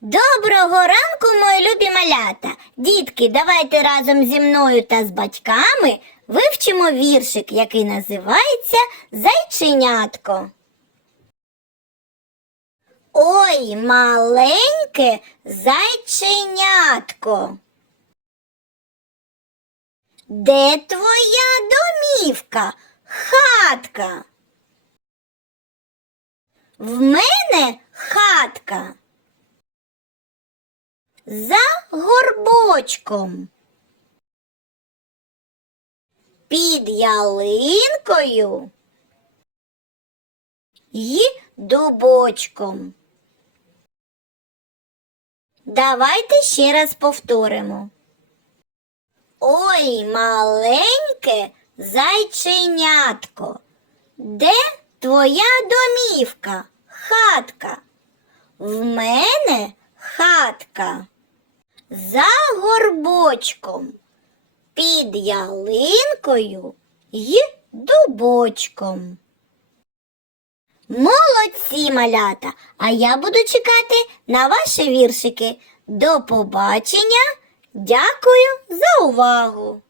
Доброго ранку, мої любі малята! Дітки, давайте разом зі мною та з батьками вивчимо віршик, який називається Зайченятко. Ой, маленьке зайченятко. Де твоя домівка, хатка? В мене хатка за горбочком. Під ялинкою й дубочком. Давайте ще раз повторимо. Ой, маленьке зайченятко, де твоя домівка, хатка? В мене хатка за горбочком, під ялинкою й дубочком. Молодці малята! А я буду чекати на ваші віршики. До побачення! Дякую за увагу!